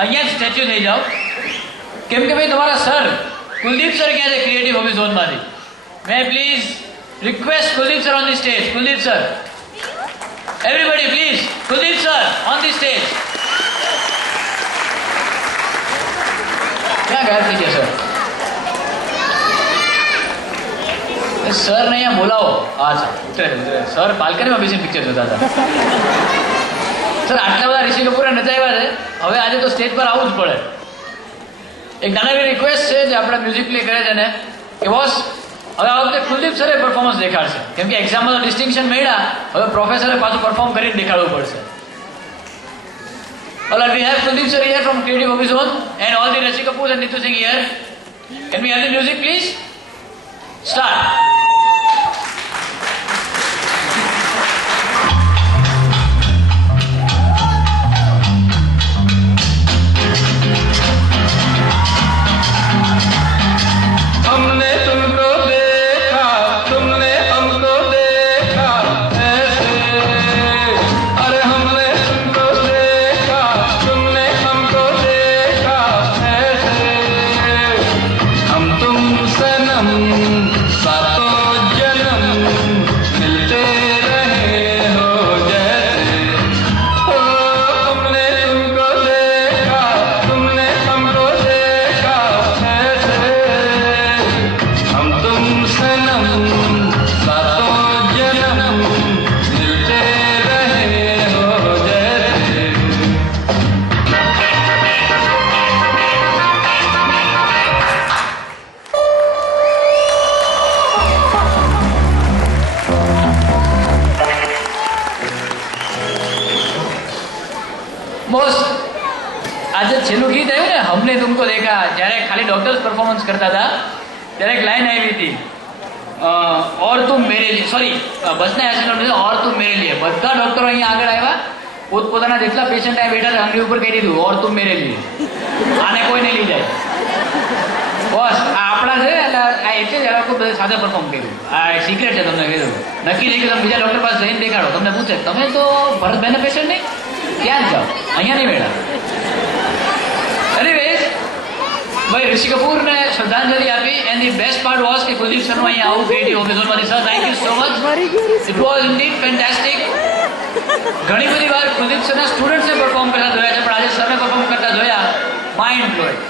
અહીંયા જ સ્ટેચ્યુ થઈ જાઓ, કેમ કે ભાઈ તમારા સર કુલદીપ સર ક્યાં છે ક્રિએટિવ હોબી ઝોનમાંથી? May please request Kuldeep sir on the stage. Kuldeep sir, everybody please, Kuldeep sir on the stage. ક્યાં ગાયબ થઈ ગયા સર ને અહીંયા બોલાવો. અચ્છા ઉતરે સર બાલ્કનીમાં બેસીને પિક્ચર જોતા હતા. સર આટલા બધા ઋષિ કપૂરે નચાવ્યા છે, હવે આજે તો સ્ટેજ પર આવવું જ પડે. એક નાની રિક્વેસ્ટ છે જે આપણે મ્યુઝિક પ્લે કરે છે ને કે બોસ હવે આ વખતે કુલદીપ સરે પરફોર્મન્સ દેખાડશે, કેમ કે એક્ઝામમાં તો ડિસ્ટિંક્શન મળ્યા, હવે પ્રોફેસરે પાછું પરફોર્મ કરીને દેખાડવું પડશે. Well, we have Kuldeep sir here from Creative Hobby Zone and all the Rishi Kapoor and Neetu Singh here. Can we have the music please? Start. Boss આજે છેલ્લું ગીત આવ્યું ને હમને તુમકો દેખા, જ્યારે ખાલી ડોક્ટર્સ પરફોર્મન્સ કરતા હતા ત્યારે એક લાઈન આવી હતી ઓર તુમ મેરે લીએ, સોરી બસના એક્સિડન્ટ ઓર તુમ મેરે લીએ. બધા ડોક્ટરો અહીંયા આગળ આવ્યા, પોતપોતાના જેટલા પેશન્ટ અહીંયા બેઠા હતા આંગળી ઉપર કહી દીધું ઓર તુમ મેરે લીએ, આને કોઈ નહીં લઈ જાય. બસ આ આપણા છે એટલે આ એટલે જ આ બધા સાથે પરફોર્મ કર્યું. આ સિક્રેટ છે, તમને કીધું. નક્કી નહીં કે તમે બીજા ડોક્ટર પાસે જઈને દેખાડો, તમને પૂછે તમે તો ભરતભાઈના પેશન્ટ નહીં, ક્યાં જ જાઓ, અહીંયા નહીં મેળા. એનીવેઝ ભાઈ ઋષિ કપૂરને શ્રદ્ધાંજલિ આપી and the best part was કે કુલદીપ શર્મા અહીંયા આવું ક્રિએટિવ હોબી ઝોનમાંથી. Sir thank you so much, it was indeed fantastic. ઘણી બધી વાર કુલદીપ સરના સ્ટુડન્ટ્સને પરફોર્મ કરતા જોયા છે, પણ આજે સરને પરફોર્મ કરતા જોયા, માઇન્ડ બ્લોઈંગ.